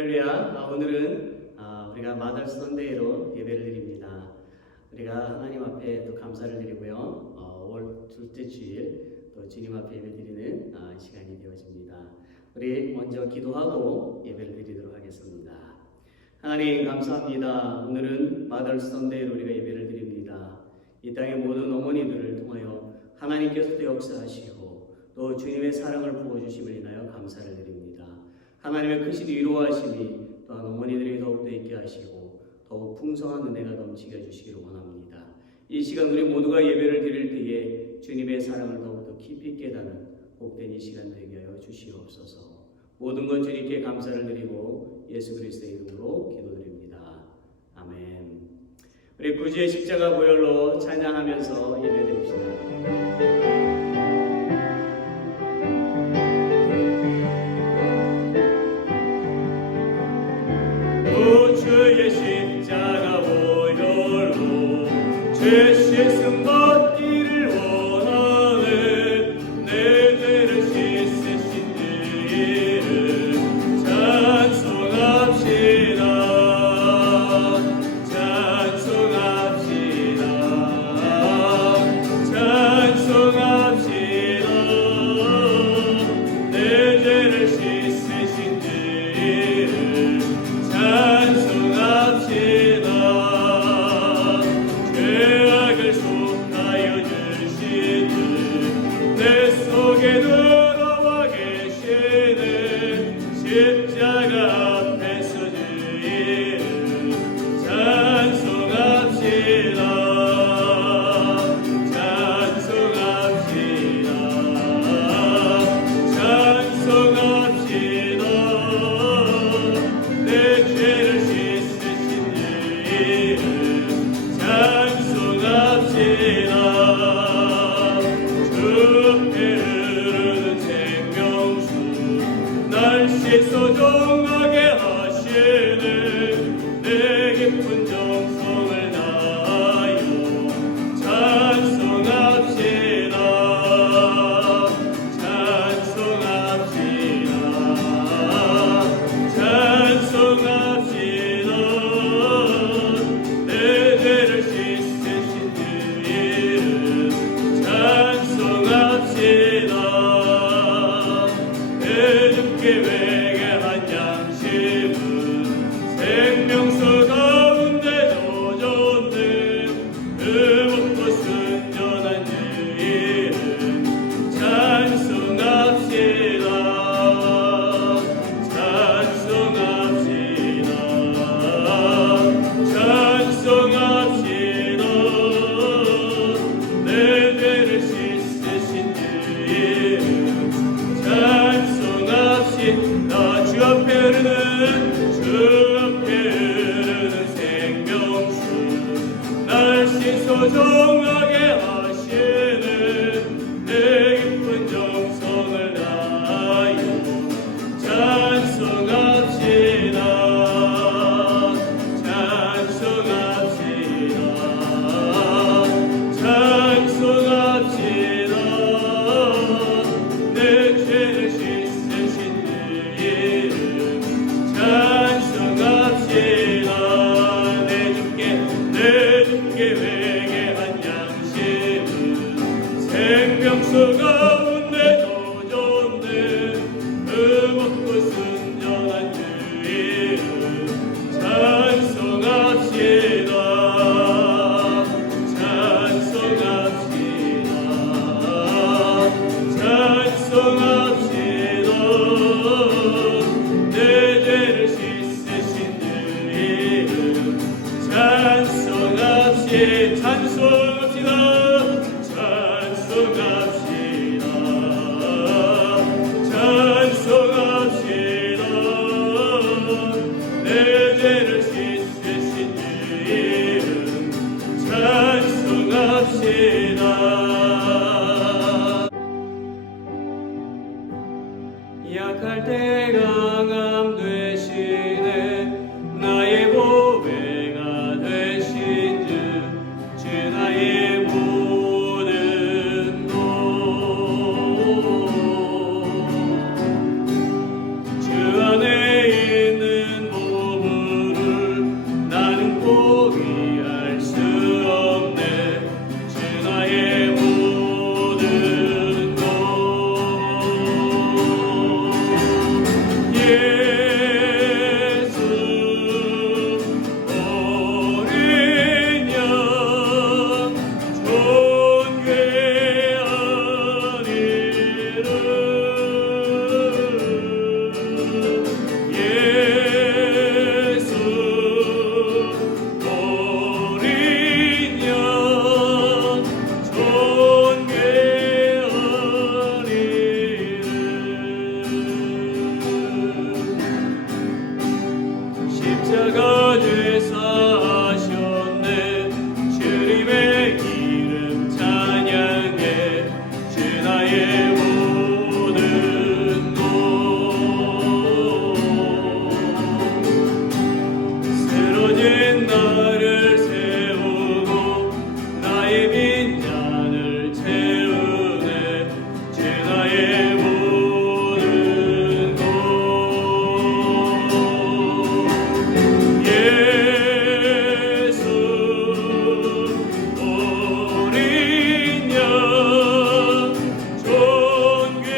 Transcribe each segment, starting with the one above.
할렐루야. 오늘은 우리가 마더스 선데이로 예배를 드립니다. 우리가 하나님 앞에 또 감사를 드리고요. 5월 둘째 주일 또 주님 앞에 예배 드리는 시간이 되어집니다. 우리 먼저 기도하고 예배를 드리도록 하겠습니다. 하나님 감사합니다. 오늘은 마더스 선데이로 우리가 예배를 드립니다. 이 땅의 모든 어머니들을 통하여 하나님께서 또 역사하시고 또 주님의 사랑을 부어주심을 인하여 감사를 드립니다. 하나님의 크신 위로하심이 또한 어머니들에게 더욱더 있게 하시고 더욱 풍성한 은혜가 넘치게 해주시기를 원합니다. 이 시간 우리 모두가 예배를 드릴 때에 주님의 사랑을 더욱더 깊이 깨닫는 복된 이 시간 되게 하여 주시옵소서. 모든 것 주님께 감사를 드리고 예수 그리스도의 이름으로 기도드립니다. 아멘. 우리 구주의 십자가 보혈로 찬양하면서 예배드립시다. 주의 십자가 보혈로 죄 씻음 받기를 원하네. 내 죄를 씻으신 이를 찬송합시다. 찬송합시다. 찬송합시다. 내 죄를 씻으신 이를 찬송합시다. 죄악을 속하여 주시는 내 속에 들어와 계시는 십자가 앞에서 주의 찬송합시다. 찬송합시다. 찬송합시다. 내 죄를 씻으신 이름 찬송합시다. 주께 흐르는 생명수 날 씻어 정하게 하시는 내 깊은 정성을 다하여 찬송합시다. 찬송합시다. 찬송합시다. 내 죄를 씻으신 주 이름 찬송합시다. 내 주께 회개한 양심은 생명수 가운데 젖었네. 의롭고 순전한 주 이름 찬송합시다. 찬송합시다. 찬송합시다. 내 죄를 씻으신 주 이름 찬송합시다. 주 앞에 흐르는 생명수 날 씻어 정하게 하시는 내 깊은 정성을 다하여 찬송합시다. 찬송합시다. 찬송합시다. 내 죄를 씻으신 주 이름 찬송합시다. 내 주께 회개한 양심 십자가 죄 사하셨네. 주님의 이름 찬양해. 주 나의 모든 것. 쓰러진 나를 세우고 나의 빈잔을 채우네. 주 나의 모든 것. 예수 어린 양 존귀하니라.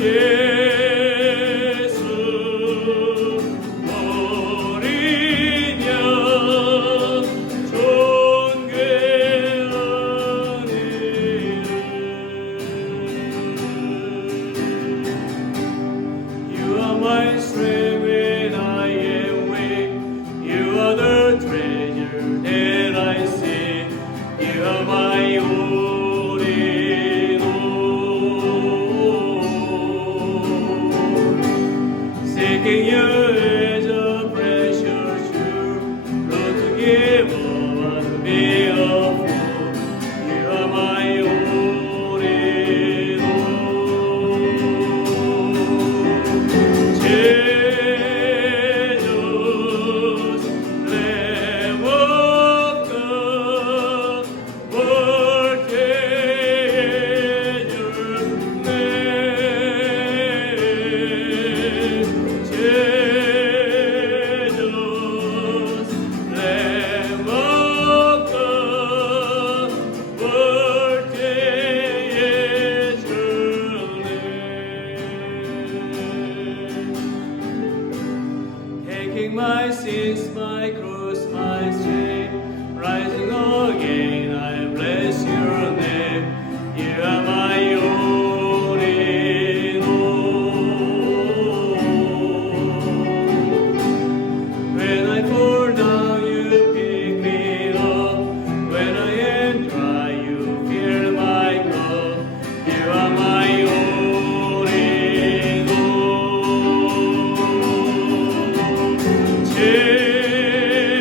예수 어린 양 존귀하니라. You are my strength when I am weak. You are the treasure that I see. You are my all in all. Seeking you as a precious jewel, Lord, to give all and be a fool. You are my all in all. Jesus, Lamb of God, worthy is your name. Jesus, Lamb of God, worthy is your name. Taking my sins, my cross, my shame, rising again, I bless your name. You are my all in all. When I fall down, you pick me up. When I am dry, you fill my cup. You are my all in all. Jesus,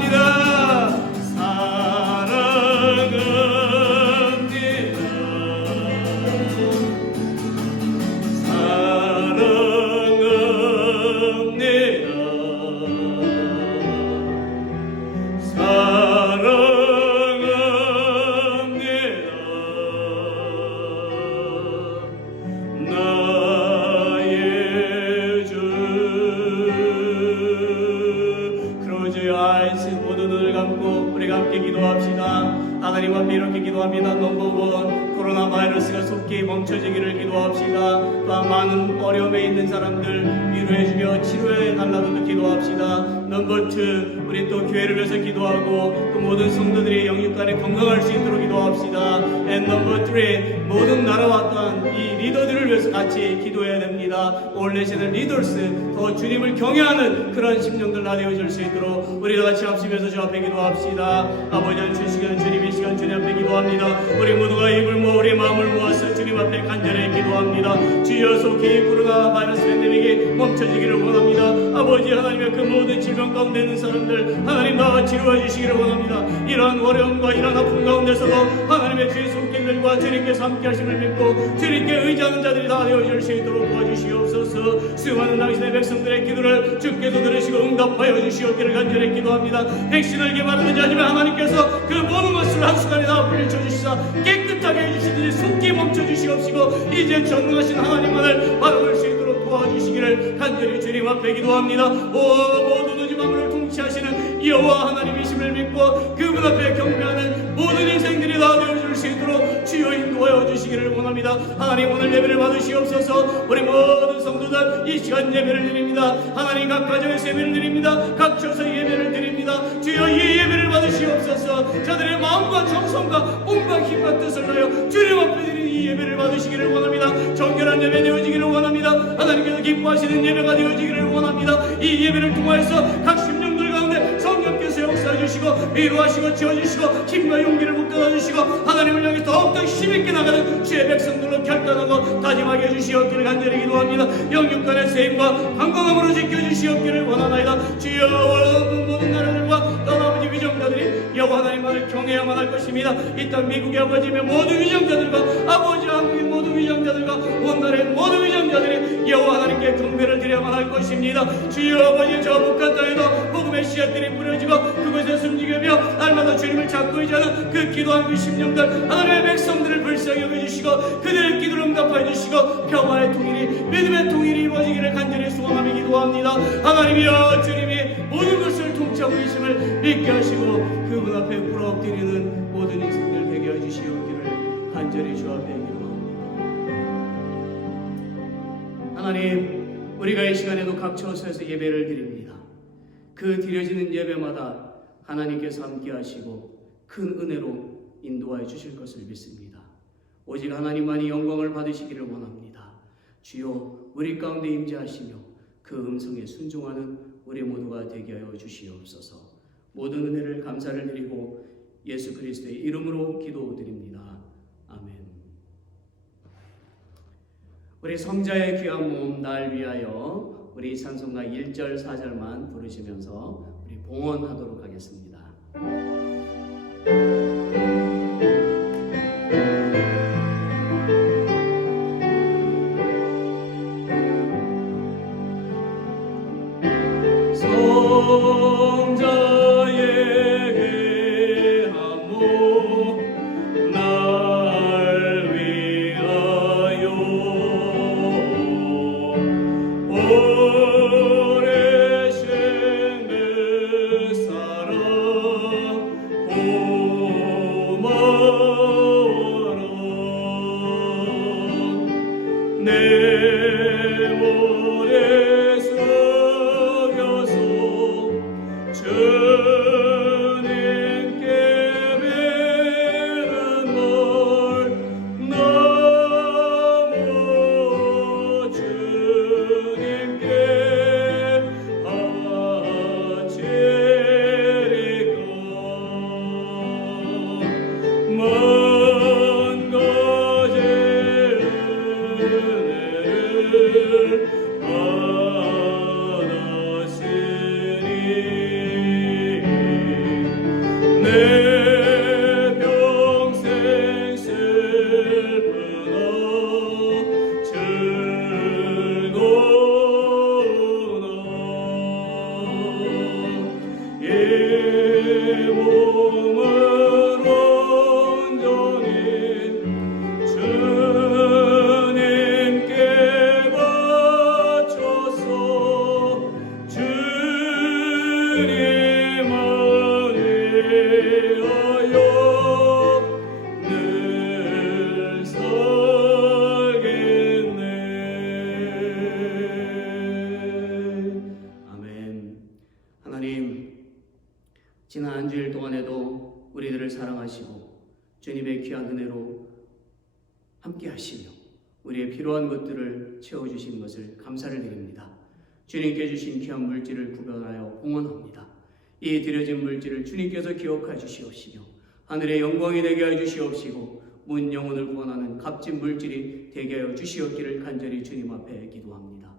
기도합니다. 하나님 앞에 이렇게 기도합니다. 넘버원, 코로나 바이러스가 속히 멈춰지기를 기도합시다. 또한 많은 어려움에 있는 사람들 위로해주며 치료해달라고도 기도합시다. 넘버 투, 우리 또 교회를 위해서 기도하고 또 모든 성도들이 영육간에 건강할 수 있도록 기도합시다. And 넘버 쓰리, 모든 나라와 또한 이 리더들을 위해서 같이 기도해야 됩니다. All National Leaders, 더 주님을 경외하는 그런 심령들 나되어질 수 있도록 우리 다 같이 합심해서 주 앞에 기도합시다. 아버지 한 시간 주님 이 시간 주님 앞에 기도합니다. 우리 모두가 입을 모아 우리 마음을 모아서 주님 앞에 간절히 기도합니다. 주여 속히 코로나 바이러스 팬데믹이 멈춰지기를 원합니다. 아버지 하나님의 그 모든 질병 가운데 있는 사람들 하나님 다 치료해 주시기를 원합니다. 이러한 어려움과 이러한 아픔 가운데서도 하나님의 주의 손길들과 주님께서 함께 하심을 믿고 주님께 의지하는 자들이 다 되어질 수 있도록 도와주시옵소서. 수많은 당신의 백성들의 기도를 주께서 들으시고 응답하여 주시옵기를 간절히 기도합니다. 백신을 개발하는 자지만 하나님께서 그 모든 것을 한순간에 다 물리쳐 주시사 깨끗하게 해주시듯이 속히 멈춰 주시옵시고 이제 전능하신 하나님만을 바라볼 수 있도록 도와주시기를 간절히 주님 앞에 기도합니다. 오 모든 우주 만물을 통치하시는 여호와 하나님이심을 믿고 그분 앞에 경배하는 모든 인생들이 다 되어줄 수 있도록 주여 인도하여 주시기를 원합니다. 하나님 오늘 예배를 받으시옵소서. 우리 모든 성도들 이 시간 예배를 드립니다. 하나님 각 가정에서 예배를 드립니다. 각 처서 예배를 드립니다. 주여 이 예배를 받으시옵소서. 저들의 마음과 정성과 온갖 힘과 뜻을 다하여 주님 앞에 드리는 이 예배를 받으시기를 원합니다. 정결한 예배 되어지기를 원합니다. 하나님께서 기뻐하시는 예배가 되어지기를 원합니다. 이 예배를 통하여서 각 심령들 가운데 성령께서 역사해 주시고 위로하시고 지어주시고 힘과 용기를 북돋아 주시고 하나님을 향해 더욱더 힘있게 나가는 주의 백성들로 결단하고 다짐하게 해주시옵기를 간절히 기도합니다. 영육간의 세임과 건강함으로 지켜주시옵기를 원하나이다. 주여 원하는 모든 나라들과 또 아버지 위정자들이 여호와 하나님만을 경외야만 할 것입니다. 이 땅 미국의 아버지며 모든 위정자들과 아버지 한국의 모든 위정자들과 온 나라의 모든 위정자들이 여호와 하나님께 경배를 드려야만 할 것입니다. 주여 아버지 저 북한 땅에도 복음의 씨앗들이 뿌려지고 그곳에 숨지게며 날마다 주님을 찾고 있자는 그 기도하는 그 심령들 하나님의 백성들을 불쌍히 여겨주시고 그들의 기도를 응답하여 주시고 평화의 통일이 믿음의 통일이 이루어지기를 간절히 소원하며 기도합니다. 하나님이여 주님이 모든 것을 통치하고 계심을 믿게 하시고 그분 앞에 부러워드리는 모든 인생들 되게 해주시옵기를 간절히 주 앞에 기도합니다. 하나님 우리가 이 시간에도 각 처소에서 예배를 드립니다. 그 드려지는 예배마다 하나님께서 함께 하시고 큰 은혜로 인도하여 주실 것을 믿습니다. 오직 하나님만이 영광을 받으시기를 원합니다. 주여 우리 가운데 임재하시며 그 음성에 순종하는 우리 모두가 되게 하여 주시옵소서. 모든 은혜를 감사를 드리고 예수 그리스도의 이름으로 기도드립니다. 아멘. 우리 성자의 귀한 몸 날 위하여 우리 찬송가 1절 4절만 부르시면서 우리 봉헌하도록 하겠습니다. 내 모래 속여서 지난 한 주일 동안에도 우리들을 사랑하시고 주님의 귀한 은혜로 함께 하시며 우리의 필요한 것들을 채워주신 것을 감사를 드립니다. 주님께 주신 귀한 물질을 구별하여 봉헌합니다. 이 드려진 물질을 주님께서 기억하여 주시옵시며 하늘의 영광이 되게 하여 주시옵시고 문 영혼을 구원하는 값진 물질이 되게 하여 주시옵기를 간절히 주님 앞에 기도합니다.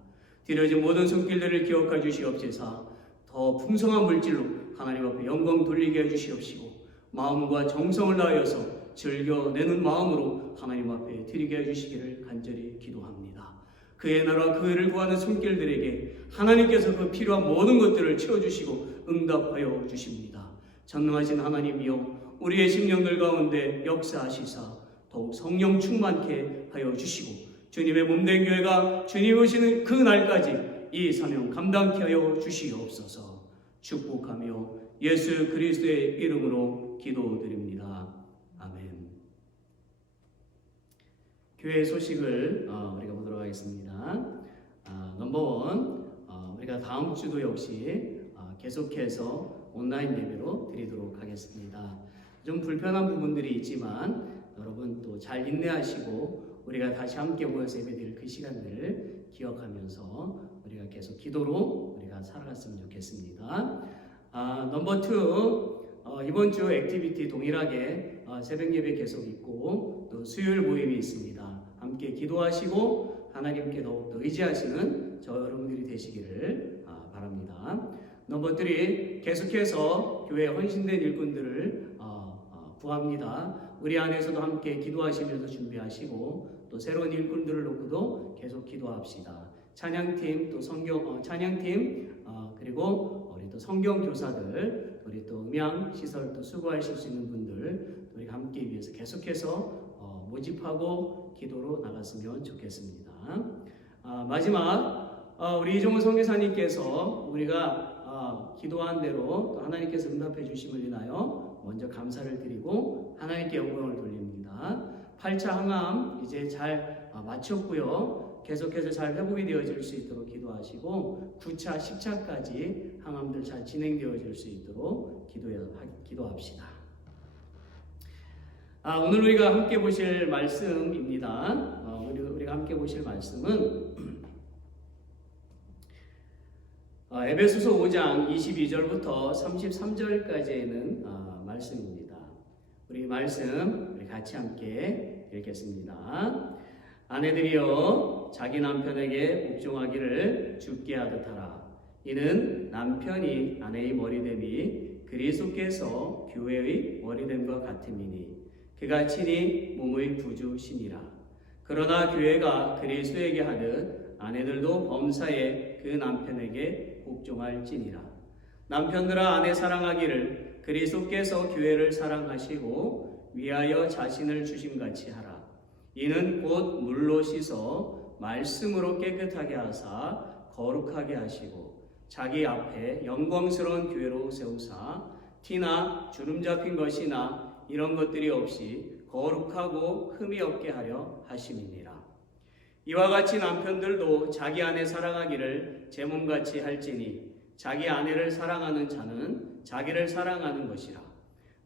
드려진 모든 손길들을 기억하여 주시옵소서. 더 풍성한 물질로 하나님 앞에 영광 돌리게 해 주시옵시고 마음과 정성을 다하여서 즐겨내는 마음으로 하나님 앞에 드리게 해 주시기를 간절히 기도합니다. 그의 나라 그를 구하는 손길들에게 하나님께서 그 필요한 모든 것들을 채워주시고 응답하여 주십니다. 전능하신 하나님이여 우리의 심령들 가운데 역사하시사 더욱 성령 충만케 하여 주시고 주님의 몸된 교회가 주님 오시는 그 날까지 이 사명 감당케 하여 주시옵소서. 축복하며 예수 그리스도의 이름으로 기도드립니다. 아멘. 교회 소식을 우리가 보도록 하겠습니다. 넘버원, 우리가 다음 주도 역시 계속해서 온라인 예배로 드리도록 하겠습니다. 좀 불편한 부분들이 있지만 여러분 또 잘 인내하시고 우리가 다시 함께 모여서 예배드릴 그 시간들을 기억하면서 우리가 계속 기도로 우리가 살아갔으면 좋겠습니다. 넘버 2, 이번 주 액티비티 동일하게 새벽 예배 계속 있고 또 수요일 모임이 있습니다. 함께 기도하시고 하나님께 더욱더 의지하시는 저 여러분들이 되시기를 바랍니다. 넘버 3, 계속해서 교회 헌신된 일꾼들을 구합니다. 우리 안에서도 함께 기도하시면서 준비하시고 또 새로운 일꾼들을 놓고도 계속 기도합시다. 찬양팀 또 찬양팀 그리고 우리 또 성경 교사들 우리 또 음향 시설 또 수고하실 수 있는 분들 우리 함께 위해서 계속해서 모집하고 기도로 나갔으면 좋겠습니다. 마지막 우리 이종호 선교사님께서 우리가 기도한 대로 또 하나님께서 응답해 주심을 인하여 먼저 감사를 드리고 하나님께 영광을 돌립니다. 8차 항암 이제 잘 마쳤고요. 계속해서 잘 회복이 되어질 수 있도록 기도하시고 9차, 10차까지 항암들 잘 진행되어질 수 있도록 기도합시다. 오늘 우리가 함께 보실 말씀입니다. 우리가 함께 보실 말씀은 에베소서 5장 22절부터 33절까지의 있는 말씀입니다. 우리 말씀 우리 같이 함께 읽겠습니다. 아내들이여 자기 남편에게 복종하기를 죽게 하듯 하라. 이는 남편이 아내의 머리됨이 그리스도께서 교회의 머리됨과 같음이니 그가 친히 몸의 구주시니라. 그러나 교회가 그리스도에게 하듯 아내들도 범사에 그 남편에게 복종할지니라. 남편들아 아내 사랑하기를 그리스도께서 교회를 사랑하시고 위하여 자신을 주심같이 하라. 이는 곧 물로 씻어 말씀으로 깨끗하게 하사 거룩하게 하시고 자기 앞에 영광스러운 교회로 세우사 티나 주름 잡힌 것이나 이런 것들이 없이 거룩하고 흠이 없게 하려 하심이니라. 이와 같이 남편들도 자기 아내 사랑하기를 제 몸같이 할지니 자기 아내를 사랑하는 자는 자기를 사랑하는 것이라.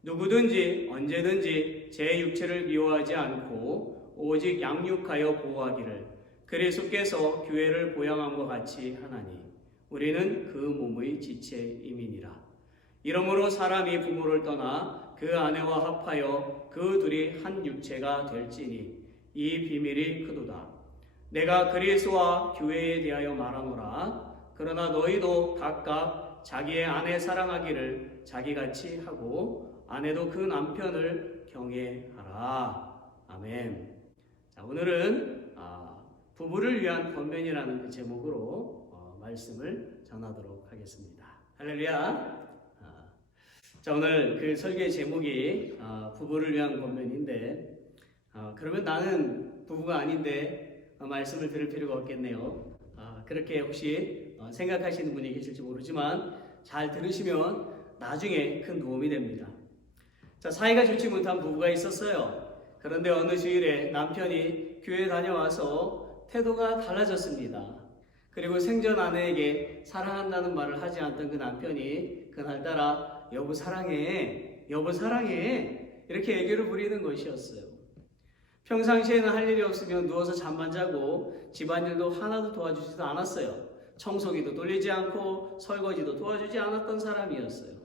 누구든지 언제든지 제 육체를 미워하지 않고 오직 양육하여 보호하기를 그리스도께서 교회를 보양함과 같이 하나니 우리는 그 몸의 지체임이니라. 이러므로 사람이 부모를 떠나 그 아내와 합하여 그 둘이 한 육체가 될지니 이 비밀이 크도다. 내가 그리스도와 교회에 대하여 말하노라. 그러나 너희도 각각 자기의 아내 사랑하기를 자기같이 하고 아내도 그 남편을 경외하라. 아멘. 자, 오늘은 부부를 위한 권면이라는 그 제목으로 말씀을 전하도록 하겠습니다. 할렐루야. 자, 오늘 그 설교의 제목이 부부를 위한 권면인데 그러면 나는 부부가 아닌데 말씀을 들을 필요가 없겠네요. 그렇게 혹시 생각하시는 분이 계실지 모르지만 잘 들으시면 나중에 큰 도움이 됩니다. 자, 사이가 좋지 못한 부부가 있었어요. 그런데 어느 주일에 남편이 교회 다녀와서 태도가 달라졌습니다. 그리고 생전 아내에게 사랑한다는 말을 하지 않던 그 남편이 그날따라 여보 사랑해, 여보 사랑해 이렇게 애교를 부리는 것이었어요. 평상시에는 할 일이 없으면 누워서 잠만 자고 집안일도 하나도 도와주지도 않았어요. 청소기도 돌리지 않고 설거지도 도와주지 않았던 사람이었어요.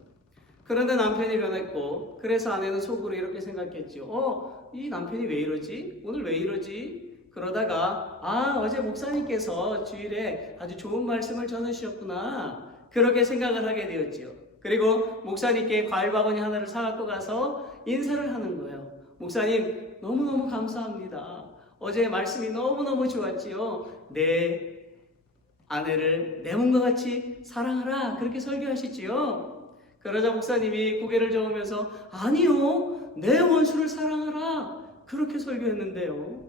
그런데 남편이 변했고, 그래서 아내는 속으로 이렇게 생각했죠. 이 남편이 왜 이러지? 오늘 왜 이러지? 그러다가 어제 목사님께서 주일에 아주 좋은 말씀을 전해주셨구나, 그렇게 생각을 하게 되었지요. 그리고 목사님께 과일 바구니 하나를 사갖고 가서 인사를 하는 거예요. 목사님 너무너무 감사합니다. 어제 말씀이 너무너무 좋았지요. 내 아내를 내 몸과 같이 사랑하라, 그렇게 설교하시지요. 그러자 목사님이 고개를 저으면서 아니요, 내 원수를 사랑하라, 그렇게 설교했는데요.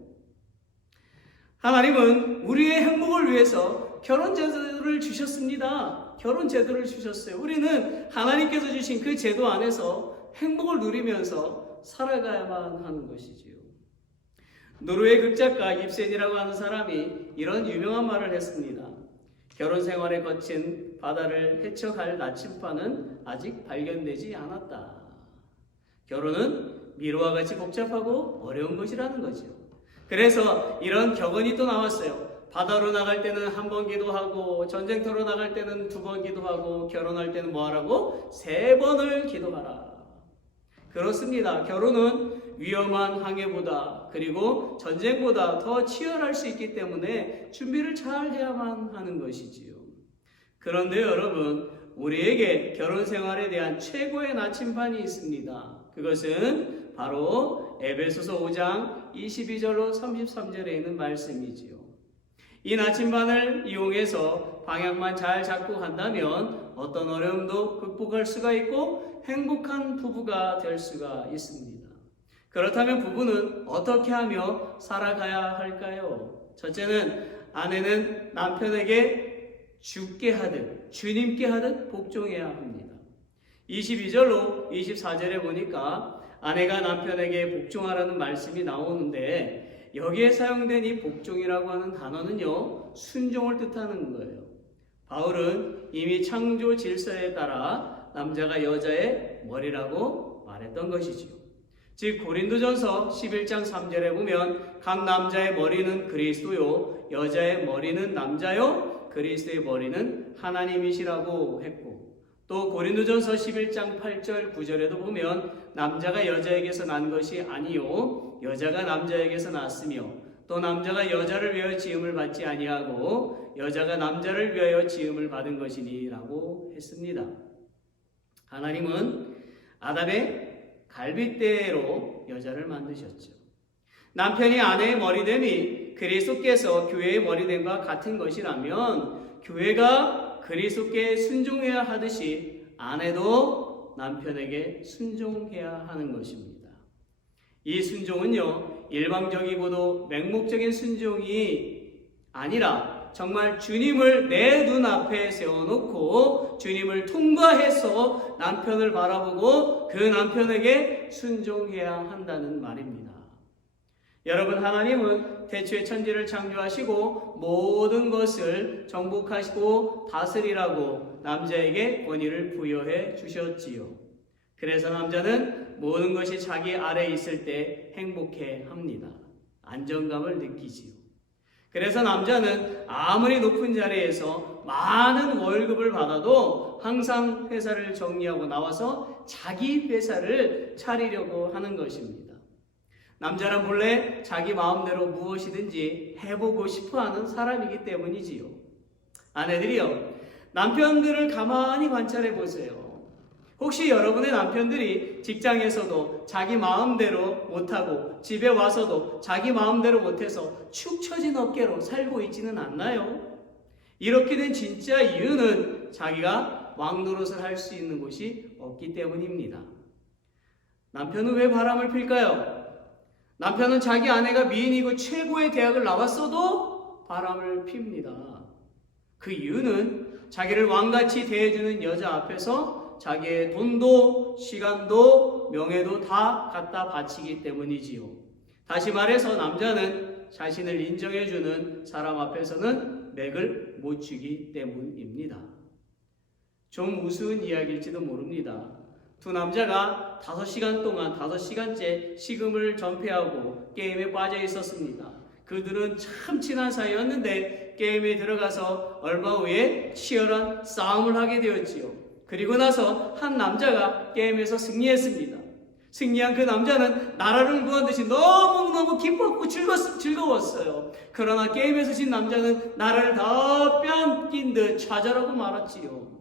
하나님은 우리의 행복을 위해서 결혼 제도를 주셨습니다. 결혼 제도를 주셨어요. 우리는 하나님께서 주신 그 제도 안에서 행복을 누리면서 살아가야만 하는 것이지요. 노르웨이 극작가 입센이라고 하는 사람이 이런 유명한 말을 했습니다. 결혼 생활에 거친 바다를 헤쳐갈 나침반은 아직 발견되지 않았다. 결혼은 미로와 같이 복잡하고 어려운 것이라는 거죠. 그래서 이런 격언이 또 나왔어요. 바다로 나갈 때는 한 번 기도하고, 전쟁터로 나갈 때는 2번 기도하고, 결혼할 때는 뭐 하라고? 3번을 기도하라. 그렇습니다. 결혼은 위험한 항해보다, 그리고 전쟁보다 더 치열할 수 있기 때문에 준비를 잘 해야만 하는 것이지요. 그런데 여러분, 우리에게 결혼 생활에 대한 최고의 나침반이 있습니다. 그것은 바로 에베소서 5장 22절로 33절에 있는 말씀이지요. 이 나침반을 이용해서 방향만 잘 잡고 간다면 어떤 어려움도 극복할 수가 있고 행복한 부부가 될 수가 있습니다. 그렇다면 부부는 어떻게 하며 살아가야 할까요? 첫째는 아내는 남편에게 주께 하듯, 주님께 하듯 복종해야 합니다. 22절로 24절에 보니까 아내가 남편에게 복종하라는 말씀이 나오는데, 여기에 사용된 이 복종이라고 하는 단어는요, 순종을 뜻하는 거예요. 바울은 이미 창조 질서에 따라 남자가 여자의 머리라고 말했던 것이지요. 즉 고린도전서 11장 3절에 보면 각 남자의 머리는 그리스도요, 여자의 머리는 남자요, 그리스도의 머리는 하나님이시라고 했고, 또 고린도전서 11장 8절 9절에도 보면 남자가 여자에게서 난 것이 아니요, 여자가 남자에게서 났으며, 또 남자가 여자를 위하여 지음을 받지 아니하고 여자가 남자를 위하여 지음을 받은 것이니라고 했습니다. 하나님은 아담의 갈빗대로 여자를 만드셨죠. 남편이 아내의 머리됨이 그리스도께서 교회의 머리됨과 같은 것이라면 교회가 그리스도께 순종해야 하듯이 아내도 남편에게 순종해야 하는 것입니다. 이 순종은요, 일방적이고도 맹목적인 순종이 아니라 정말 주님을 내 눈앞에 세워놓고 주님을 통과해서 남편을 바라보고 그 남편에게 순종해야 한다는 말입니다. 여러분, 하나님은 태초에 천지를 창조하시고 모든 것을 정복하시고 다스리라고 남자에게 권위를 부여해 주셨지요. 그래서 남자는 모든 것이 자기 아래에 있을 때 행복해 합니다. 안정감을 느끼지요. 그래서 남자는 아무리 높은 자리에서 많은 월급을 받아도 항상 회사를 정리하고 나와서 자기 회사를 차리려고 하는 것입니다. 남자는 본래 자기 마음대로 무엇이든지 해보고 싶어하는 사람이기 때문이지요. 아내들이요, 남편들을 가만히 관찰해 보세요. 혹시 여러분의 남편들이 직장에서도 자기 마음대로 못하고 집에 와서도 자기 마음대로 못해서 축 처진 어깨로 살고 있지는 않나요? 이렇게 된 진짜 이유는 자기가 왕노릇을 할 수 있는 곳이 없기 때문입니다. 남편은 왜 바람을 필까요? 남편은 자기 아내가 미인이고 최고의 대학을 나왔어도 바람을 핍니다. 그 이유는 자기를 왕같이 대해주는 여자 앞에서 자기의 돈도 시간도 명예도 다 갖다 바치기 때문이지요. 다시 말해서 남자는 자신을 인정해주는 사람 앞에서는 맥을 못 추기 때문입니다. 좀 우스운 이야기일지도 모릅니다. 두 남자가 5시간 동안 5시간째 식음을 전폐하고 게임에 빠져 있었습니다. 그들은 참 친한 사이였는데 게임에 들어가서 얼마 후에 치열한 싸움을 하게 되었지요. 그리고 나서 한 남자가 게임에서 승리했습니다. 승리한 그 남자는 나라를 구한 듯이 너무너무 기뻤고 즐거웠어요. 그러나 게임에서 진 남자는 나라를 다 뺏긴 듯 좌절하고 말았지요.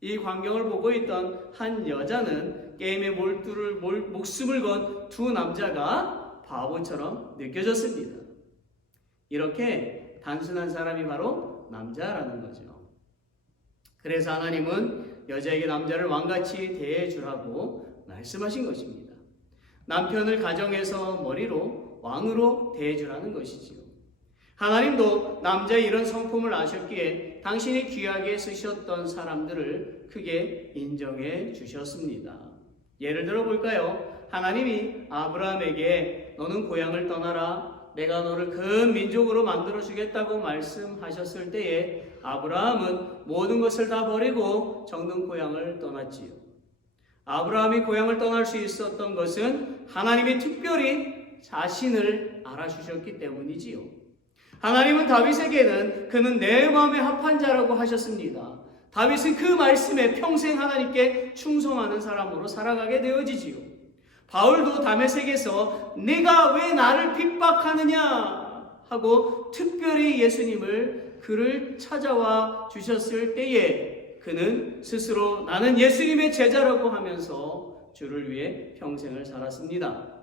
이 광경을 보고 있던 한 여자는 게임에 목숨을 건 두 남자가 바보처럼 느껴졌습니다. 이렇게 단순한 사람이 바로 남자라는 거죠. 그래서 하나님은 여자에게 남자를 왕같이 대해주라고 말씀하신 것입니다. 남편을 가정에서 머리로 왕으로 대해주라는 것이지요. 하나님도 남자의 이런 성품을 아셨기에 당신이 귀하게 쓰셨던 사람들을 크게 인정해 주셨습니다. 예를 들어 볼까요? 하나님이 아브라함에게 너는 고향을 떠나라, 내가 너를 큰 민족으로 만들어 주겠다고 말씀하셨을 때에 아브라함은 모든 것을 다 버리고 정든 고향을 떠났지요. 아브라함이 고향을 떠날 수 있었던 것은 하나님이 특별히 자신을 알아주셨기 때문이지요. 하나님은 다윗에게는 그는 내 마음에 합한 자라고 하셨습니다. 다윗은 그 말씀에 평생 하나님께 충성하는 사람으로 살아가게 되어지지요. 바울도 다메섹에서 네가 왜 나를 핍박하느냐 하고 특별히 예수님을 그를 찾아와 주셨을 때에 그는 스스로 나는 예수님의 제자라고 하면서 주를 위해 평생을 살았습니다.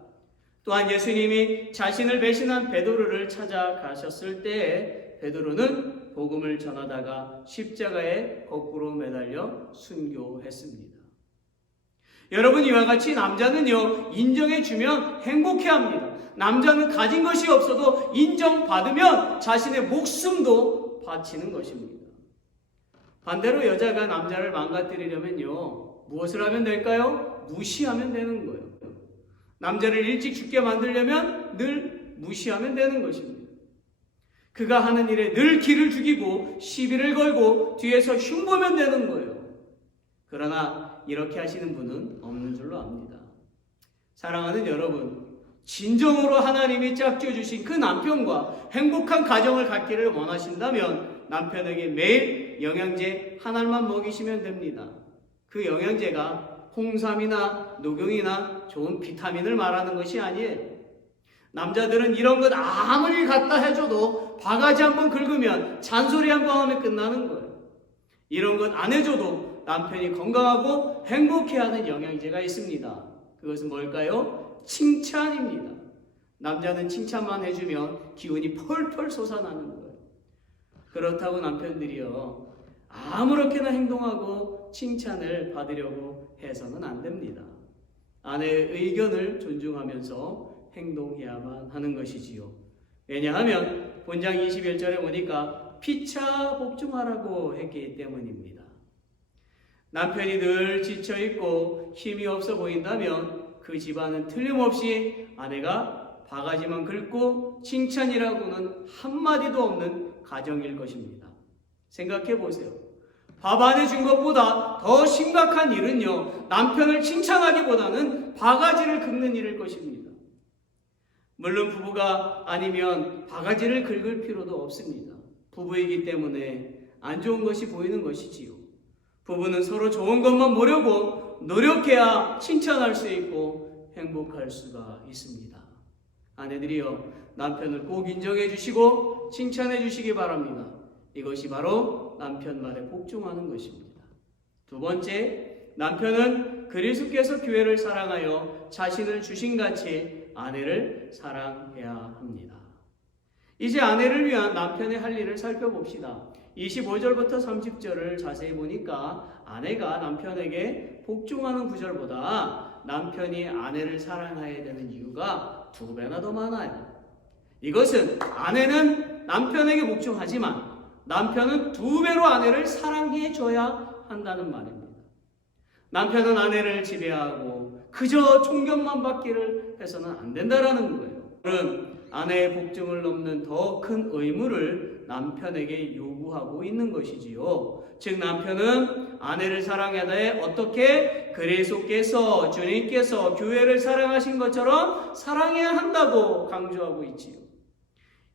또한 예수님이 자신을 배신한 베드로를 찾아가셨을 때에 베드로는 복음을 전하다가 십자가에 거꾸로 매달려 순교했습니다. 여러분, 이와 같이 남자는요, 인정해주면 행복해합니다. 남자는 가진 것이 없어도 인정받으면 자신의 목숨도 바치는 것입니다. 반대로 여자가 남자를 망가뜨리려면요, 무엇을 하면 될까요? 무시하면 되는 거예요. 남자를 일찍 죽게 만들려면 늘 무시하면 되는 것입니다. 그가 하는 일에 늘 기를 죽이고 시비를 걸고 뒤에서 흉보면 되는 거예요. 그러나 이렇게 하시는 분은 없는 줄로 압니다. 사랑하는 여러분, 진정으로 하나님이 짝지어주신 그 남편과 행복한 가정을 갖기를 원하신다면 남편에게 매일 영양제 하나만 먹이시면 됩니다. 그 영양제가 홍삼이나 녹용이나 좋은 비타민을 말하는 것이 아니에요. 남자들은 이런 것 아무리 갖다 해줘도 바가지 한번 긁으면 잔소리 한번 하면 끝나는 거예요. 이런 것 안 해줘도 남편이 건강하고 행복해하는 영양제가 있습니다. 그것은 뭘까요? 칭찬입니다. 남자는 칭찬만 해주면 기운이 펄펄 솟아나는 거예요. 그렇다고 남편들이요, 아무렇게나 행동하고 칭찬을 받으려고 해서는 안 됩니다. 아내의 의견을 존중하면서 행동해야만 하는 것이지요. 왜냐하면 본장 21절에 보니까 피차 복종하라고 했기 때문입니다. 남편이 늘 지쳐있고 힘이 없어 보인다면 그 집안은 틀림없이 아내가 바가지만 긁고 칭찬이라고는 한마디도 없는 가정일 것입니다. 생각해 보세요. 밥 안 해준 것보다 더 심각한 일은요, 남편을 칭찬하기보다는 바가지를 긁는 일일 것입니다. 물론 부부가 아니면 바가지를 긁을 필요도 없습니다. 부부이기 때문에 안 좋은 것이 보이는 것이지요. 부부는 서로 좋은 것만 보려고 노력해야 칭찬할 수 있고 행복할 수가 있습니다. 아내들이요, 남편을 꼭 인정해 주시고 칭찬해 주시기 바랍니다. 이것이 바로 남편 말에 복종하는 것입니다. 두 번째, 남편은 그리스도께서 교회를 사랑하여 자신을 주신같이 아내를 사랑해야 합니다. 이제 아내를 위한 남편의 할 일을 살펴봅시다. 25절부터 30절을 자세히 보니까 아내가 남편에게 복종하는 구절보다 남편이 아내를 사랑해야 되는 이유가 2배나 더 많아요. 이것은 아내는 남편에게 복종하지만 남편은 2배로 아내를 사랑해줘야 한다는 말입니다. 남편은 아내를 지배하고 그저 존경만 받기를 해서는 안 된다라는 거예요. 아내의 복종을 넘는 더 큰 의무를 남편에게 요구하고 있는 것이지요. 즉 남편은 아내를 사랑해야 돼. 어떻게? 그리스도께서 주님께서 교회를 사랑하신 것처럼 사랑해야 한다고 강조하고 있지요.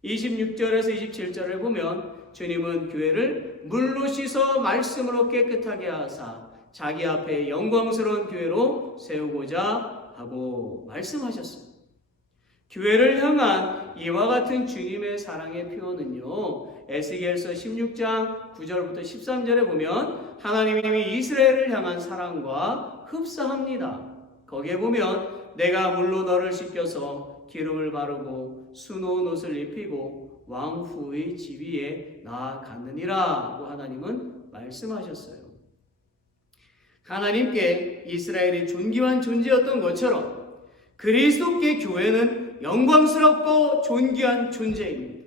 26절에서 27절을 보면 주님은 교회를 물로 씻어 말씀으로 깨끗하게 하사 자기 앞에 영광스러운 교회로 세우고자 하고 말씀하셨어요. 교회를 향한 이와 같은 주님의 사랑의 표현은요, 에스겔서 16장 9절부터 13절에 보면 하나님이 이스라엘을 향한 사랑과 흡사합니다. 거기에 보면 내가 물로 너를 씻겨서 기름을 바르고 수놓은 옷을 입히고 왕후의 지위에 나아갔느니라 고 하나님은 말씀하셨어요. 하나님께 이스라엘이 존귀한 존재였던 것처럼 그리스도께 교회는 영광스럽고 존귀한 존재입니다.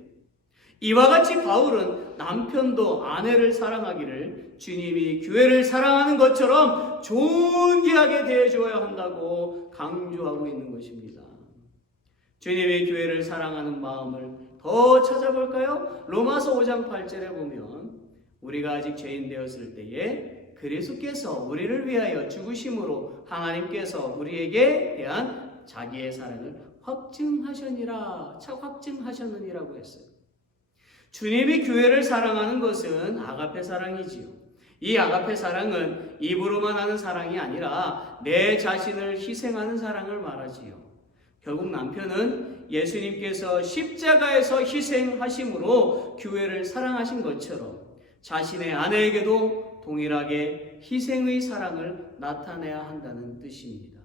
이와 같이 바울은 남편도 아내를 사랑하기를 주님이 교회를 사랑하는 것처럼 존귀하게 대해줘야 한다고 강조하고 있는 것입니다. 주님이 교회를 사랑하는 마음을 더 찾아볼까요? 로마서 5장 8절에 보면 우리가 아직 죄인 되었을 때에 그리스도께서 우리를 위하여 죽으심으로 하나님께서 우리에게 대한 자기의 사랑을 확증하셨느니라고 했어요. 주님이 교회를 사랑하는 것은 아가페 사랑이지요. 이 아가페 사랑은 입으로만 하는 사랑이 아니라 내 자신을 희생하는 사랑을 말하지요. 결국 남편은 예수님께서 십자가에서 희생하심으로 교회를 사랑하신 것처럼 자신의 아내에게도 동일하게 희생의 사랑을 나타내야 한다는 뜻입니다.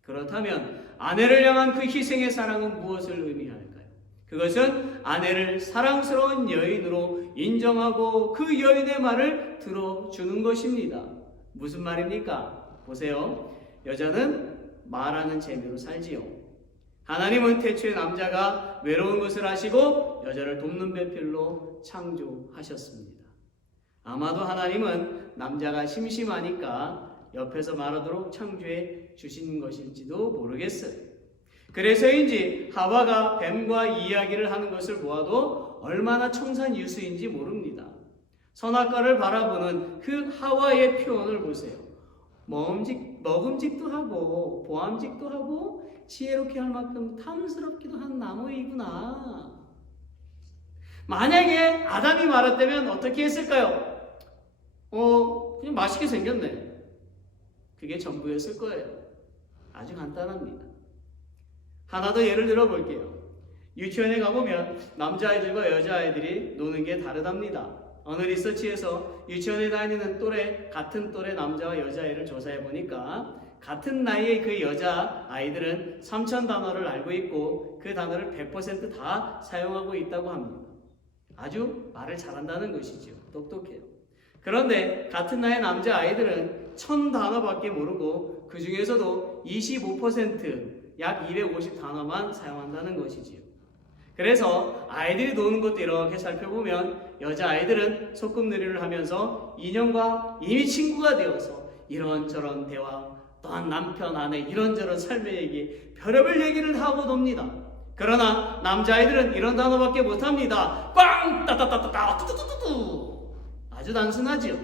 그렇다면 아내를 향한 그 희생의 사랑은 무엇을 의미할까요? 그것은 아내를 사랑스러운 여인으로 인정하고 그 여인의 말을 들어주는 것입니다. 무슨 말입니까? 보세요. 여자는 말하는 재미로 살지요. 하나님은 태초에 남자가 외로운 것을 아시고 여자를 돕는 배필로 창조하셨습니다. 아마도 하나님은 남자가 심심하니까 옆에서 말하도록 창조해 주신 것일지도 모르겠어요. 그래서인지 하와가 뱀과 이야기를 하는 것을 보아도 얼마나 청산유수인지 모릅니다. 선악과를 바라보는 그 하와의 표현을 보세요. 먹음직도 하고 보암직도 하고 지혜롭게 할 만큼 탐스럽기도 한 나무이구나. 만약에 아담이 말했다면 어떻게 했을까요? 그냥 맛있게 생겼네. 그게 전부였을 거예요. 아주 간단합니다. 하나 더 예를 들어 볼게요. 유치원에 가보면 남자아이들과 여자아이들이 노는 게 다르답니다. 어느 리서치에서 유치원에 다니는 같은 또래 남자와 여자아이를 조사해 보니까 같은 나이의 그 여자아이들은 3,000단어를 알고 있고 그 단어를 100% 다 사용하고 있다고 합니다. 아주 말을 잘한다는 것이죠. 똑똑해요. 그런데 같은 나이의 남자아이들은 1,000단어밖에 모르고 그 중에서도 25% 약 250단어만 사용한다는 것이지요. 그래서 아이들이 노는 것도 이렇게 살펴보면 여자아이들은 소꿉놀이를 하면서 인형과 이미 친구가 되어서 이런저런 대화, 또한 남편, 아내 이런저런 삶의 얘기, 별의별 얘기를 하고 놉니다. 그러나 남자아이들은 이런 단어밖에 못합니다. 꽝! 따따따따따! 뚜뚜뚜뚜뚜! 아주 단순하지요.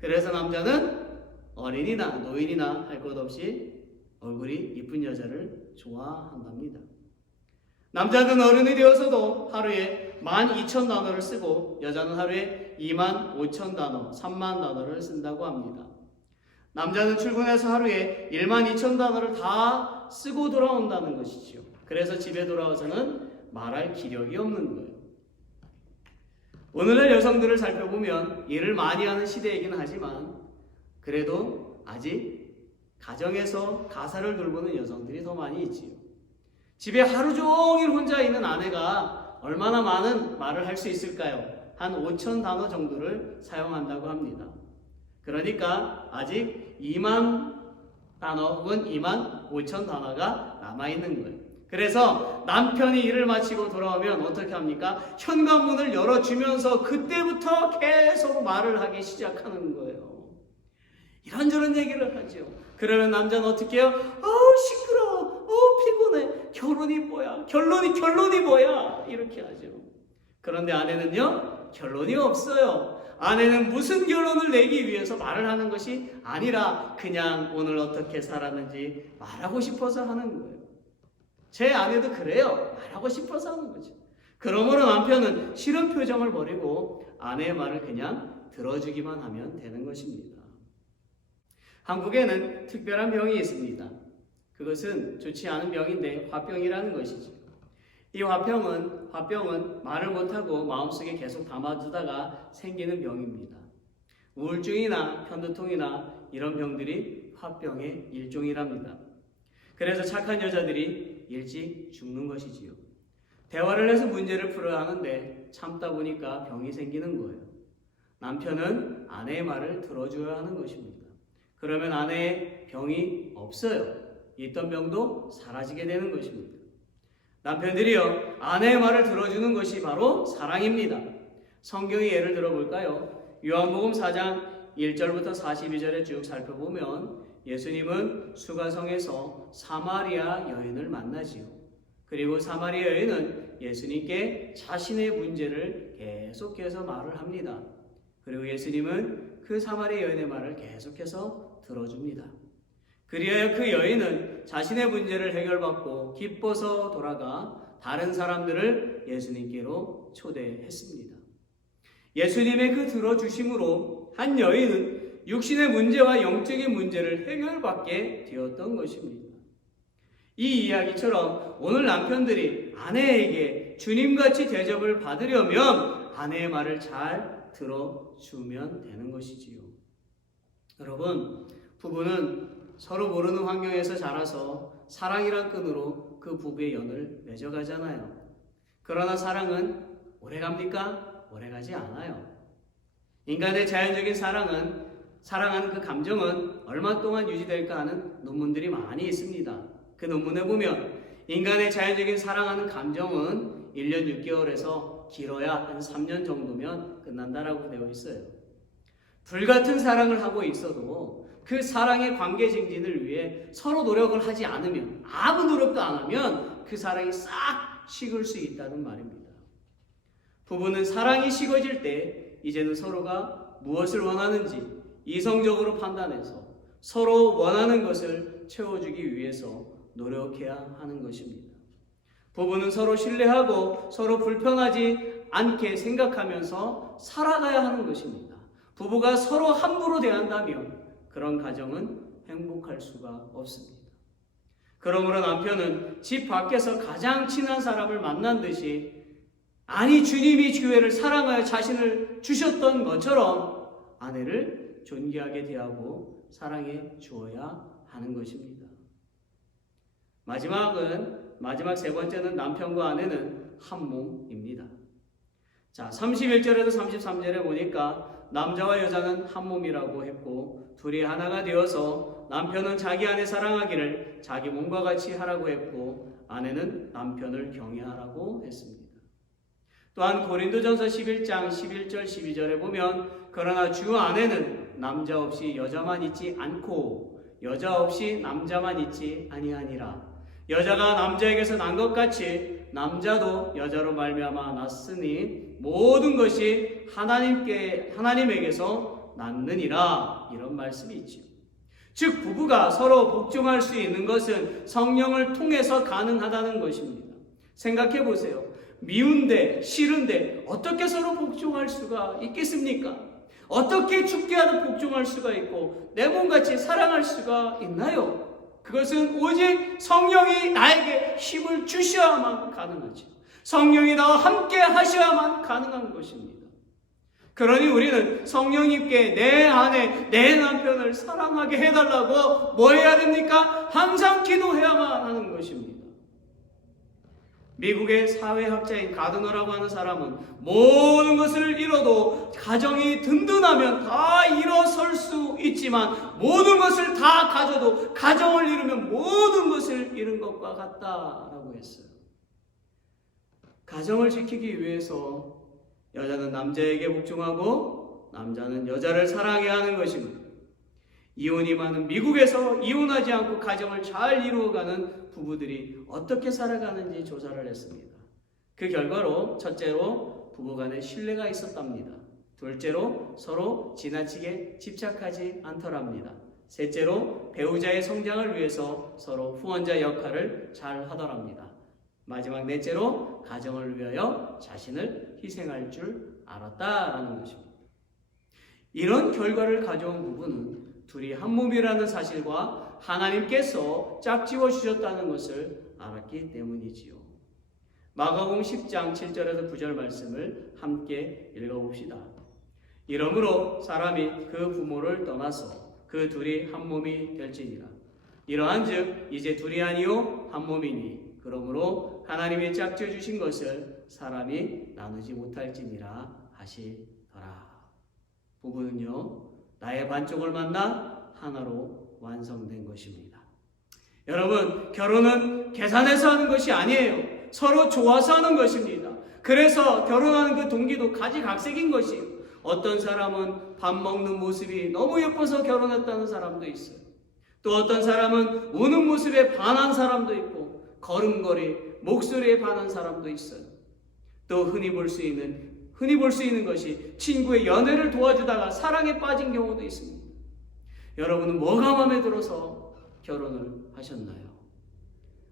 그래서 남자는 어린이나 노인이나 할 것 없이 얼굴이 이쁜 여자를 좋아한답니다. 남자는 어른이 되어서도 하루에 12,000단어를 쓰고 여자는 하루에 25,000단어, 30,000단어를 쓴다고 합니다. 남자는 출근해서 하루에 12,000단어를 다 쓰고 돌아온다는 것이죠. 그래서 집에 돌아와서는 말할 기력이 없는 거예요. 오늘날 여성들을 살펴보면 일을 많이 하는 시대이긴 하지만 그래도 아직 가정에서 가사를 돌보는 여성들이 더 많이 있지요. 집에 하루 종일 혼자 있는 아내가 얼마나 많은 말을 할 수 있을까요? 한 5,000단어 정도를 사용한다고 합니다. 그러니까 아직 2만 단어 혹은 25,000단어가 남아있는 거예요. 그래서 남편이 일을 마치고 돌아오면 어떻게 합니까? 현관문을 열어주면서 그때부터 계속 말을 하기 시작하는 거예요. 이런저런 얘기를 하죠. 그러면 남자는 어떻게 해요? 시끄러워. 피곤해. 결혼이 뭐야? 결론이 뭐야? 이렇게 하죠. 그런데 아내는요, 결론이 없어요. 아내는 무슨 결론을 내기 위해서 말을 하는 것이 아니라 그냥 오늘 어떻게 살았는지 말하고 싶어서 하는 거예요. 제 아내도 그래요. 말하고 싶어서 하는 거죠. 그러므로 남편은 싫은 표정을 버리고 아내의 말을 그냥 들어주기만 하면 되는 것입니다. 한국에는 특별한 병이 있습니다. 그것은 좋지 않은 병인데 화병이라는 것이죠. 이 화병은 말을 못하고 마음속에 계속 담아두다가 생기는 병입니다. 우울증이나 편두통이나 이런 병들이 화병의 일종이랍니다. 그래서 착한 여자들이 일찍 죽는 것이지요. 대화를 해서 문제를 풀어야 하는데 참다 보니까 병이 생기는 거예요. 남편은 아내의 말을 들어줘야 하는 것입니다. 그러면 아내의 병이 없어요. 있던 병도 사라지게 되는 것입니다. 남편들이요, 아내의 말을 들어주는 것이 바로 사랑입니다. 성경의 예를 들어볼까요? 요한복음 4장 1절부터 42절에 쭉 살펴보면 예수님은 수가성에서 사마리아 여인을 만나지요. 그리고 사마리아 여인은 예수님께 자신의 문제를 계속해서 말을 합니다. 그리고 예수님은 그 사마리아 여인의 말을 계속해서 들어줍니다. 그리하여 그 여인은 자신의 문제를 해결받고 기뻐서 돌아가 다른 사람들을 예수님께로 초대했습니다. 예수님의 그 들어주심으로 한 여인은 육신의 문제와 영적인 문제를 해결받게 되었던 것입니다. 이 이야기처럼 오늘 남편들이 아내에게 주님같이 대접을 받으려면 아내의 말을 잘 들어주면 되는 것이지요. 여러분, 부부는 서로 모르는 환경에서 자라서 사랑이란 끈으로 그 부부의 연을 맺어가잖아요. 그러나 사랑은 오래갑니까? 오래가지 않아요. 인간의 자연적인 사랑하는 그 감정은 얼마 동안 유지될까 하는 논문들이 많이 있습니다. 그 논문에 보면 인간의 자연적인 사랑하는 감정은 1년 6개월에서 길어야 한 3년 정도면 끝난다라고 되어 있어요. 불같은 사랑을 하고 있어도 그 사랑의 관계 증진을 위해 서로 노력을 하지 않으면, 아무 노력도 안 하면 그 사랑이 싹 식을 수 있다는 말입니다. 부부는 사랑이 식어질 때 이제는 서로가 무엇을 원하는지 이성적으로 판단해서 서로 원하는 것을 채워주기 위해서 노력해야 하는 것입니다. 부부는 서로 신뢰하고 서로 불편하지 않게 생각하면서 살아가야 하는 것입니다. 부부가 서로 함부로 대한다면 그런 가정은 행복할 수가 없습니다. 그러므로 남편은 집 밖에서 가장 친한 사람을 만난 듯이, 아니 주님이 교회를 사랑하여 자신을 주셨던 것처럼 아내를 존귀하게 대하고 사랑해 주어야 하는 것입니다. 마지막 세 번째는 남편과 아내는 한 몸입니다. 자, 31절에도 33절에 보니까 남자와 여자는 한 몸이라고 했고 둘이 하나가 되어서 남편은 자기 아내 사랑하기를 자기 몸과 같이 하라고 했고 아내는 남편을 경외하라고 했습니다. 또한 고린도전서 11장 11절 12절에 보면 그러나 주 안에는 남자 없이 여자만 있지 않고 여자 없이 남자만 있지 아니하니라. 여자가 남자에게서 난 것 같이 남자도 여자로 말미암아 났으니 모든 것이 하나님에게서 났느니라. 이런 말씀이 있죠. 즉 부부가 서로 복종할 수 있는 것은 성령을 통해서 가능하다는 것입니다. 생각해 보세요. 미운데 싫은데 어떻게 서로 복종할 수가 있겠습니까? 어떻게 죽게 하듯 복종할 수가 있고 내 몸같이 사랑할 수가 있나요? 그것은 오직 성령이 나에게 힘을 주셔야만 가능하죠. 성령이 나와 함께 하셔야만 가능한 것입니다. 그러니 우리는 성령님께 내 아내, 내 남편을 사랑하게 해달라고 뭐 해야 됩니까? 항상 기도해야만 하는 것입니다. 미국의 사회학자인 가드너라고 하는 사람은 모든 것을 잃어도 가정이 든든하면 다 일어설 수 있지만 모든 것을 다 가져도 가정을 잃으면 모든 것을 잃은 것과 같다라고 했어요. 가정을 지키기 위해서 여자는 남자에게 복종하고 남자는 여자를 사랑해야 하는 것입니다. 이혼이 많은 미국에서 이혼하지 않고 가정을 잘 이루어가는 부부들이 어떻게 살아가는지 조사를 했습니다. 그 결과로 첫째로 부부간에 신뢰가 있었답니다. 둘째로 서로 지나치게 집착하지 않더랍니다. 셋째로 배우자의 성장을 위해서 서로 후원자 역할을 잘 하더랍니다. 마지막 넷째로 가정을 위하여 자신을 희생할 줄 알았다라는 것입니다. 이런 결과를 가져온 부부는 둘이 한 몸이라는 사실과 하나님께서 짝지어 주셨다는 것을 알았기 때문이지요. 마가복음 10장 7절에서 9절 말씀을 함께 읽어봅시다. 이러므로 사람이 그 부모를 떠나서 그 둘이 한 몸이 될지니라. 이러한즉 이제 둘이 아니요 한 몸이니 그러므로 하나님이 짝지어 주신 것을 사람이 나누지 못할지니라 하시더라. 부부는요 나의 반쪽을 만나 하나로 완성된 것입니다. 여러분, 결혼은 계산해서 하는 것이 아니에요. 서로 좋아서 하는 것입니다. 그래서 결혼하는 그 동기도 가지각색인 것이에요. 어떤 사람은 밥 먹는 모습이 너무 예뻐서 결혼했다는 사람도 있어요. 또 어떤 사람은 우는 모습에 반한 사람도 있고 걸음걸이, 목소리에 반한 사람도 있어요. 또 흔히 볼 수 있는 것이 친구의 연애를 도와주다가 사랑에 빠진 경우도 있습니다. 여러분은 뭐가 마음에 들어서 결혼을 하셨나요?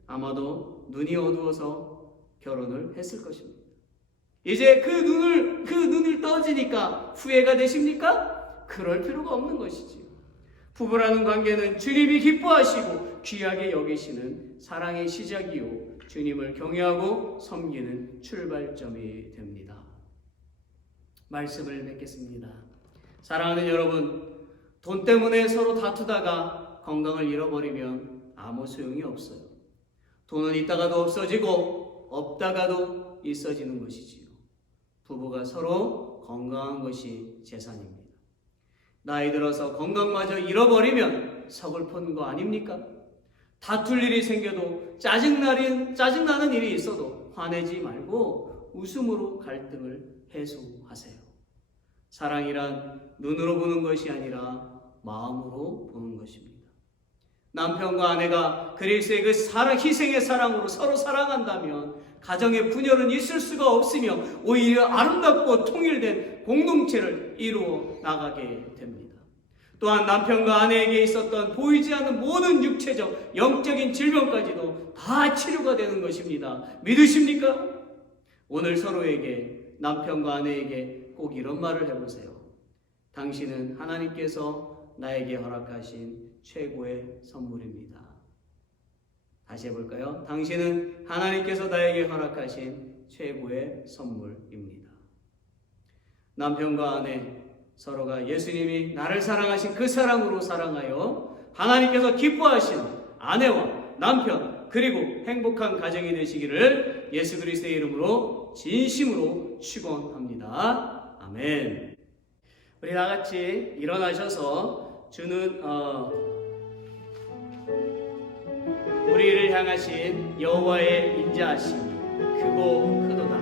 아마도 눈이 어두워서 결혼을 했을 것입니다. 이제 그 눈을 떠지니까 후회가 되십니까? 그럴 필요가 없는 것이지요. 부부라는 관계는 주님이 기뻐하시고 귀하게 여기시는 사랑의 시작이요 주님을 경외하고 섬기는 출발점이 됩니다. 말씀을 맺겠습니다. 사랑하는 여러분, 돈 때문에 서로 다투다가 건강을 잃어버리면 아무 소용이 없어요. 돈은 있다가도 없어지고 없다가도 있어지는 것이지요. 부부가 서로 건강한 것이 재산입니다. 나이 들어서 건강마저 잃어버리면 서글픈 거 아닙니까? 다툴 일이 생겨도 짜증나는 일이 있어도 화내지 말고 웃음으로 갈등을 해소하세요. 사랑이란 눈으로 보는 것이 아니라 마음으로 보는 것입니다. 남편과 아내가 그리스도의 그 희생의 사랑으로 서로 사랑한다면 가정의 분열은 있을 수가 없으며 오히려 아름답고 통일된 공동체를 이루어 나가게 됩니다. 또한 남편과 아내에게 있었던 보이지 않는 모든 육체적, 영적인 질병까지도 다 치료가 되는 것입니다. 믿으십니까? 오늘 서로에게, 남편과 아내에게 꼭 이런 말을 해보세요. 당신은 하나님께서 나에게 허락하신 최고의 선물입니다. 다시 해볼까요? 당신은 하나님께서 나에게 허락하신 최고의 선물입니다. 남편과 아내 서로가 예수님이 나를 사랑하신 그 사랑으로 사랑하여 하나님께서 기뻐하시는 아내와 남편 그리고 행복한 가정이 되시기를 예수 그리스도의 이름으로 진심으로 축원합니다. 아멘. 우리 다 같이 일어나셔서 주는 우리를 향하신 여호와의 인자하심이 크고 크도다.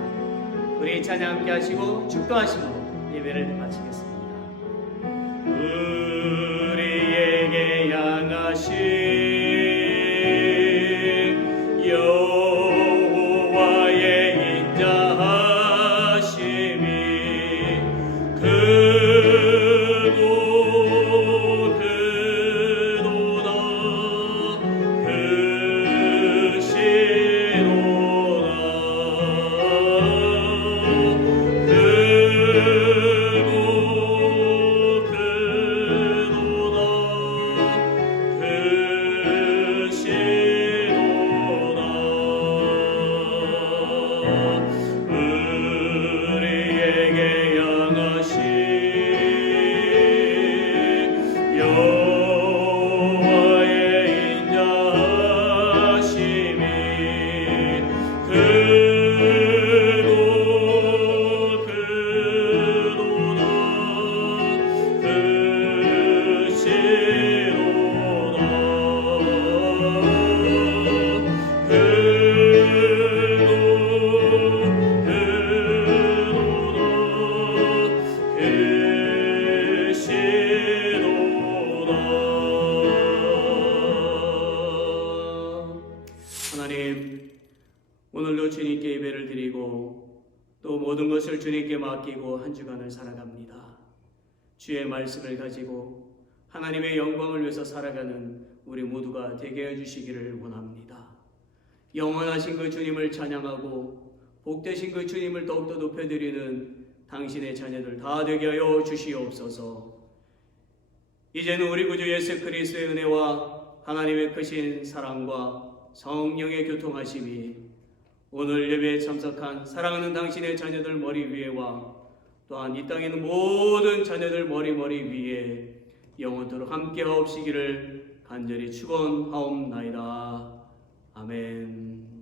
우리 찬양 함께 하시고 축도하심으로 예배를 마치겠습니다. 우리에게 향하신 여호와의 인자하심이 주님께 맡기고 한 주간을 살아갑니다. 주의 말씀을 가지고 하나님의 영광을 위해서 살아가는 우리 모두가 되게 해주시기를 원합니다. 영원하신 그 주님을 찬양하고 복되신 그 주님을 더욱더 높여드리는 당신의 자녀들 다 되게 하여 주시옵소서. 이제는 우리 구주 예수 그리스도의 은혜와 하나님의 크신 사랑과 성령의 교통하심이 오늘 예배에 참석한 사랑하는 당신의 자녀들 머리 위에와 또한 이 땅에 있는 모든 자녀들 머리 위에 영원토록 함께하옵시기를 간절히 축원하옵나이다. 아멘.